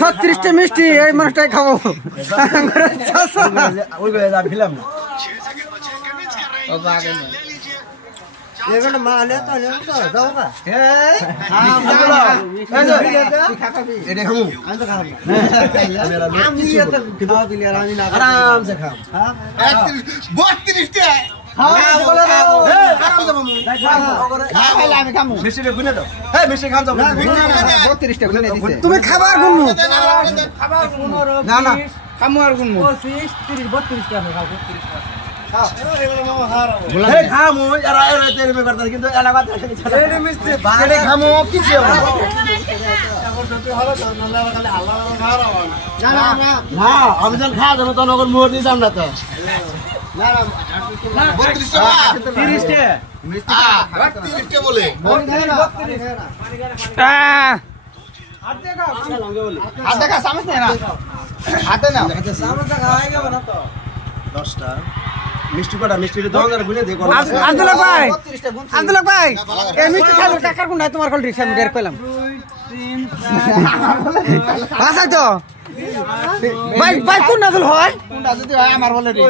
ছত্রিশটা মিষ্টি এই মানুষটাই খাবো তুমি খাবার গুনমু না না খামু আর গুনমু 25 30 32 টাকা খাও 32 টাকা খামু এরা এরা তেরে মে করতে কিন্তু এলাকা থেকে এর মিষ্টি বাইরে খামু কিছু হবে না না না আমি যখন খাওয়া যাবো তখন ওর মোহর দিয়ে যাম না তো না না 32 টাকা 30 টাকা মিষ্টি 30 টাকা বলে হাতে খা সামনে না হাতে না সামনে খাওয়াইগে না তো 10টা মিষ্টি কটা মিষ্টি দোকানদার গুনে দে আব্দুল্লাহ ভাই এই মিষ্টি খাইলো টাকার কোন নাই তোমার কল রিক্সা আমি বের কইলাম 2 3 আচ্ছা তো ভাই ভাই কোন নাজল হয় কোনটা যদি হয় আমার বলে রে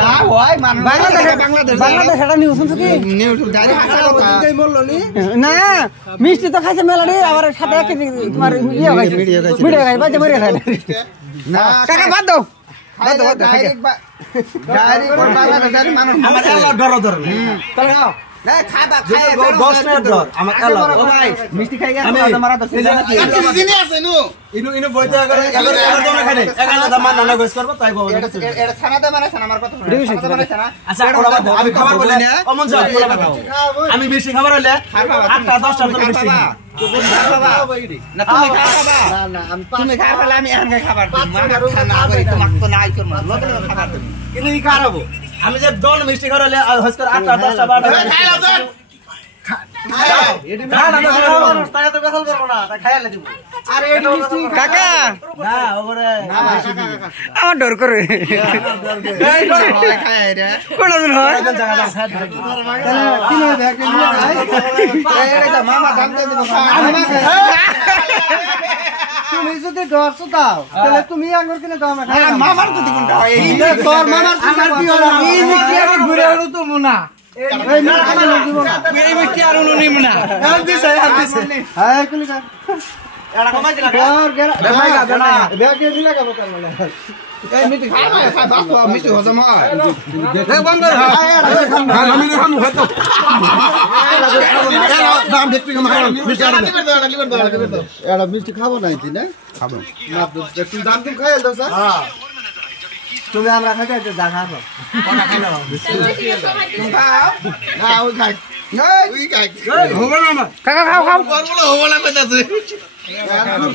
না হয় বাংলাদেশ এটা নিউজ শুনছো কি নিউজ ডাইরেক্ট হাসা কথা কই বললো নি না মিষ্টি তো খাইছে মেলাডি আবার সাথে এক তোমার ইয়ে হইছে ভিডিও গাই বাজে মরে খায় না টাকা বাদ দাও ডাইরেক্ট বাংলাদেশের মানুষ আমার এলা ডর তাহলে নাও না খাবা খায় 10 মিনিট ধর আমার এলা ও ভাই মিষ্টি খাই গেছে আমার মারা তো সিজনি আছে নো ইনু বইতে করে এবার দাম খাই একালা দাম না গোস করব তাই বল এটা ছানা দাম না ছানা আমার কথা শুনে ছানা দাম না আচ্ছা আমি খাবার বলি না অমন যা আমি বেশি খাবার হইলে 8টা 10টা করে বেশি না তুমি খাবা না তুমি খাবা আমি এখন খাবার খানা করি তোমাকে তো নাই করব লোকে খাবার দেব কিন্তু ই খারাবো আমি যে দল মিষ্টি খাওয়ালে হস্কর 8টা 10টা 12টা খাই নাও স্যার খাও এডি তাই তো গসল করব না তাই খাইলে দিব আরে এডি মিষ্টি কাকা না ওরে না আমার ডর করে এই ডর হয় খায় রে কোন দিন হয় জায়গা খায় কি না দেখ এই এটা মামা দাম দিয়ে দিব তুমি যদি ডরছো দাও তাহলে তুমি আঙ্গুর কিনে দাও না মামার তো কোনটা হয় এই তোর মামার আমার কি হলো এই মিষ্টি আর ঘুরে হলো তো মুনা এই মিষ্টি দিব না এই মিষ্টি আর উনি নিব না আর দিছে হ্যাঁ কুলি কা এড়া কমাই দিলা আর গেরা ভাই গা না ব্যাগে দিলা কা বকার মানে এই মিষ্টি খাই বাস মিষ্টি হজম হয় এই বন্ধ কর আমি না খামু হয়তো দাম দেখতে কম হয় মিষ্টি এড়া মিষ্টি খাবো না তুই না খাবো না তুই দাম দিন খাইল দাও স্যার হ্যাঁ তুমি আমরা খাইতে যা খাবো কোনা খাই নাও তুমি খাও না ওই খাই ওই খাই হবে না কাকা খাও খাও বলবো হবে না কইতাছে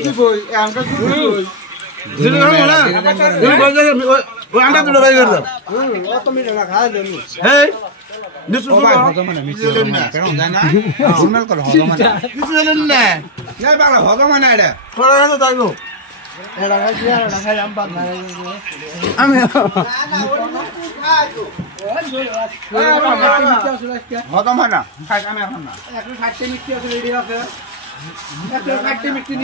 কি কই আমটা কি কই দিলে খাবো না ওই বল দে ওই আন্ডা দুটো বাই করে দাও ও তুমি না খাই দেনি এই নিসু হজম না মিষ্টি না কেন জানা নরমাল কর হজম না কিছু জানেন না এই বাবা হজম না এটা থোড়া না তাইবো এড়া খাই আর না খাই আম বাদ না আমি হজম হয় না খাই আমি এখন না একটু খাইতে মিষ্টি আছে রেডি আছে একটু খাইতে মিষ্টি